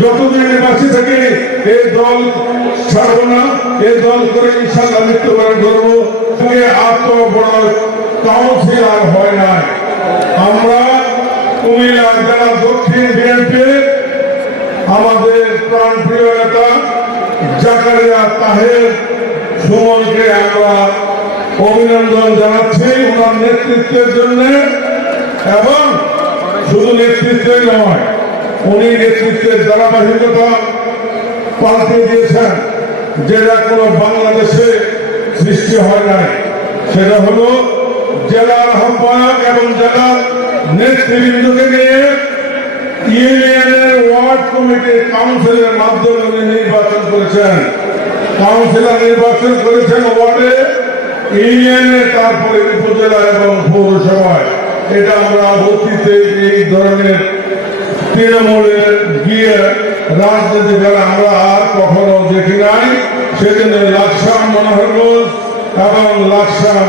যতদিন বাঁচি থাকি এই দল ছাড়বো না এই দল করে ইনশাল্লাহ মৃত্যুবরণ করব। সঙ্গে এত বড় কাউন্সিলর হয় নাই। আমরা কুমিল্লা জেলা দক্ষিণ বিএনপির আমাদের প্রাণপ্রিয় নেতা জাকারিয়া তাহের সুমনকে আমরা অভিনন্দন জানাচ্ছি ওনার নেতৃত্বের জন্য এবং শুধু নেতৃত্বই নয় উনি নেতৃত্বের ধারাবাহিকতা পাল্টে দিয়েছেন যেটা কোনো বাংলাদেশে সৃষ্টি হয় নাই। সেটা হলো জেলার আহ্বায়ক এবং জেলার নেতৃবৃন্দকে নিয়ে ইউনিয়নের ওয়ার্ড কমিটি কাউন্সিলের মাধ্যমে উনি নির্বাচন করেছেন। কাউন্সিলর নির্বাচন করেছেন ওয়ার্ডে, ইউনিয়নে, তারপরে উপজেলা এবং পৌরসভায়। এটা আমরা অতীতে এই ধরনের তৃণমূলে গিয়ে রাজনীতি করে আমরা আর কখনো দেখি নাই। সেজন্য লাকসাম মনোহরগঞ্জ এবং লাকসাম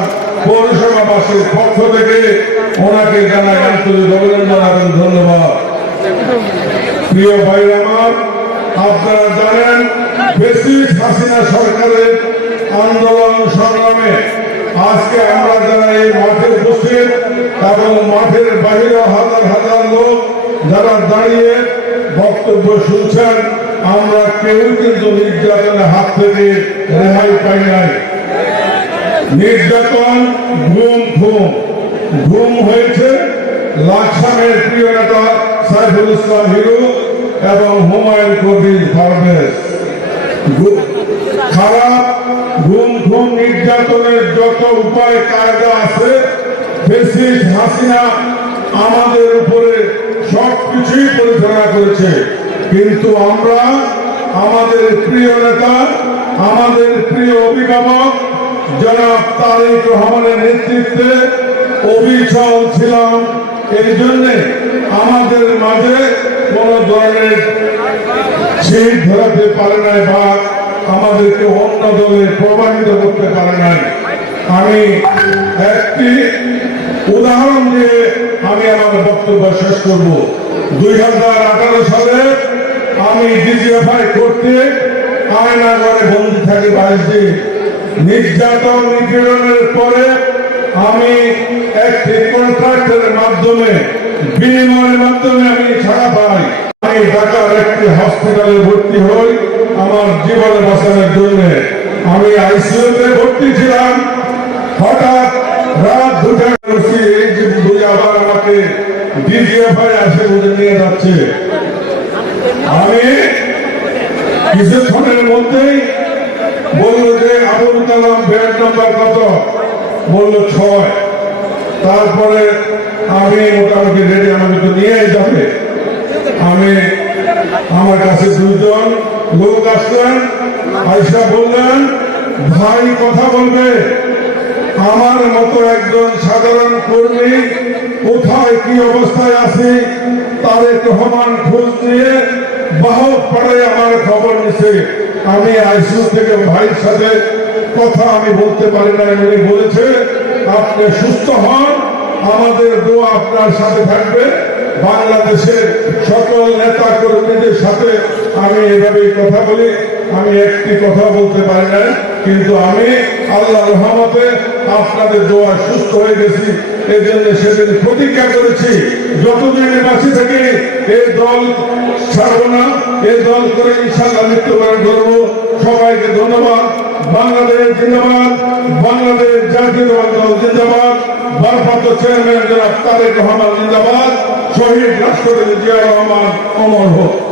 পৌরসভাবাসীর পক্ষ থেকে ওনাকে জানাই আন্তরিক অভিনন্দন এবং ধন্যবাদ। প্রিয় ভাই আমার, আপনারা জানেন বেশি হাসিনা সরকারের আন্দোলন সংগ্রামে আজকে আমরা যারা এই মাঠে উপস্থিত এবং মাঠের বাহিরে দাঁড়িয়ে বক্তব্য শুনছেন, আমরা কেউ কিন্তু নির্যাতনের হাত থেকে রেহাই পাই নাই। নির্যাতন ঘুম ঘুম। ঘুম হয়েছে লাকসামের প্রিয় নেতা সাইফুল ইসলাম হিরু এবং হুমায়ুন কবির পারভেজ খারাপ, ঘুম ঘুম নির্যাতনের যত উপায়, কায়দা আছে হাসিনা আমাদের উপরে করেছে কিন্তু আমরা, আমাদের প্রিয় নেতা, আমাদের প্রিয় অভিভাবক, জনাব তারেক রহমানের নেতৃত্বে অবিচল ছিলাম। এই জন্যে আমাদের মাঝে কোন ধরনের ছিট ধরাতে পারে নাই বা আমাদেরকে অন্য দলে প্রভাবিত করতে পারে নাই। আমি একটি উদাহরণ দিয়ে আমি আমার বক্তব্য শেষ করব। দুই হাজার আঠারো সালে আমি ডিজিএফআই করতে আয়নাগরে বন্দী থাকি বাইশ দিন। নির্যাতন নিপীড়নের পরে আমি একটি কন্ট্রাক্টের মাধ্যমে, বিনিময়ের মাধ্যমে আমি ছাড়া পাই। আমি ঢাকার একটি হসপিটালে ভর্তি হই আমার জীবন বাঁচানোর জন্য। আমি আইসিইউতে ভর্তি ছিলাম। হঠাৎ রাত দুটা বুঝে আবার আমাকে আমি বলল যে, আবুল বলল, ছয়। তারপরে আমি মোটামুটি রেডি আমাকে তো নিয়ে যাবে। আমি আমার কাছে দুজন লোক আসলেন আয়সা বললেন, ভাই, কথা বলবে। আমার মতো একজন সাধারণ কর্মী কোথায় কি অবস্থায় আছে তারেক রহমান খোঁজ নিয়ে বাহক পাড়ায় আমার খবর নিছে। আমি আইসিউ থেকে ভাইয়ের সাথে কথা আমি বলতে পারি না উনি বলেছে, আপনি সুস্থ হন, আমাদের দোয়া আপনার সাথে থাকবে। বাংলাদেশের সকল নেতা কর্মীদের সাথে আমি এভাবে কথা বলি। আমি একটি কথা বলতে পারি না কিন্তু আমি আল্লাহ রহমতে আপনাদের দোয়া সুস্থ হয়ে গেছি। প্রতিজ্ঞা করেছি, যতদিন বাঁচি থেকে এই দল ছাড়বো না এই দল করে ইনশাল্লাহ মৃত্যুবরণ করব। সবাইকে ধন্যবাদ। বাংলাদেশ জিন্দাবাদ, বাংলাদেশ জাতীয়তাবাদ দল জিন্দাবাদ, ভারপ্রাপ্ত চেয়ারম্যান জনাব তারেক রহমান জিন্দাবাদ, শহীদ রাষ্ট্রপতি জিয়া রহমান অমর হোক।